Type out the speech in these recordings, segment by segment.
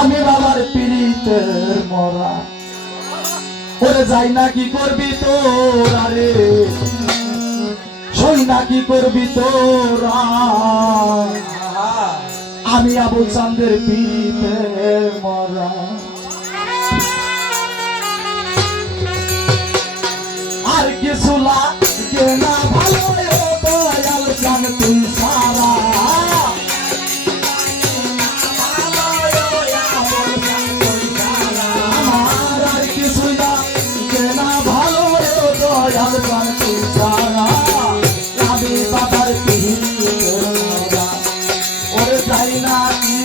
আমি বাবার পিড়িতে মরা। ওরে যাই না কি করবি তোরা রে? সই না কি করবি তোরা? আমি আবু চান্দের পিড়িতে মরা। আর কিছু লা 来啦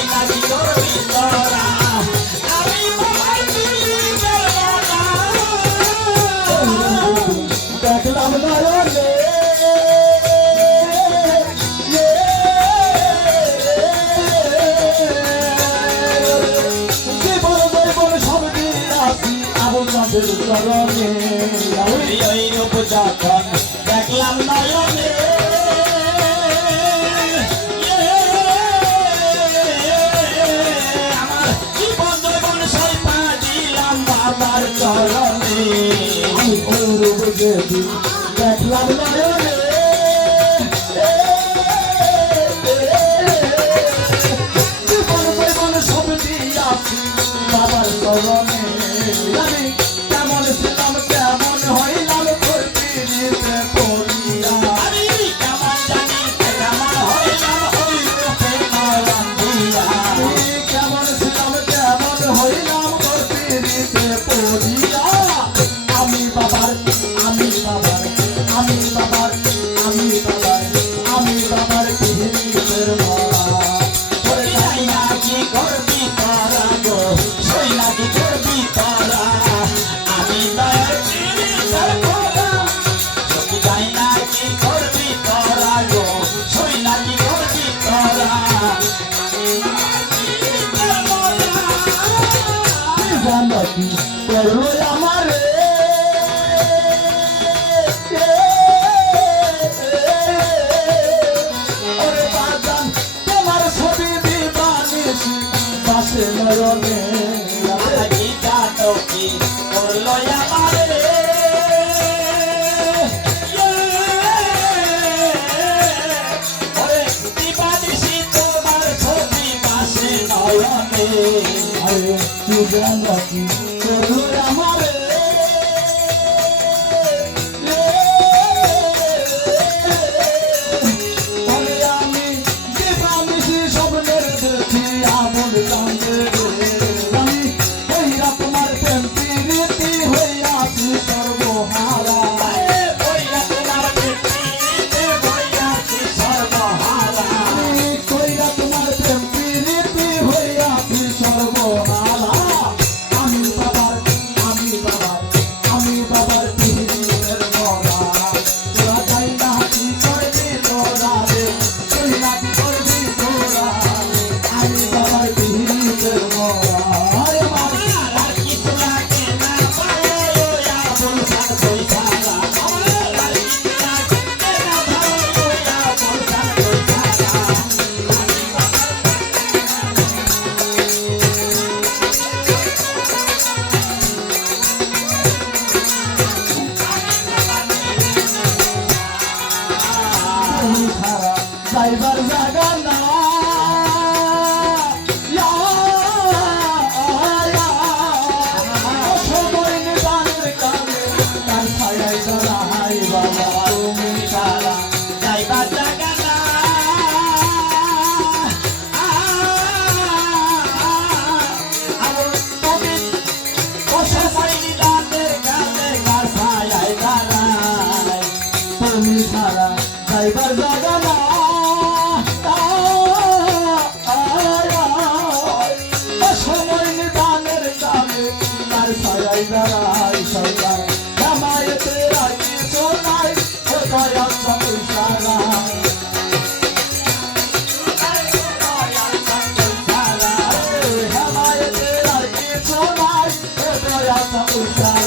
I'm gonna make you mine. Thank you. আরে তুই জানা কি সেই রাই নারাই সবাই জামায়াতে রাজি সোনাই কোথায় আচ্ছা পয়সা নাই জামায়াতে রাজি সোনাই কোথায় আচ্ছা পয়সা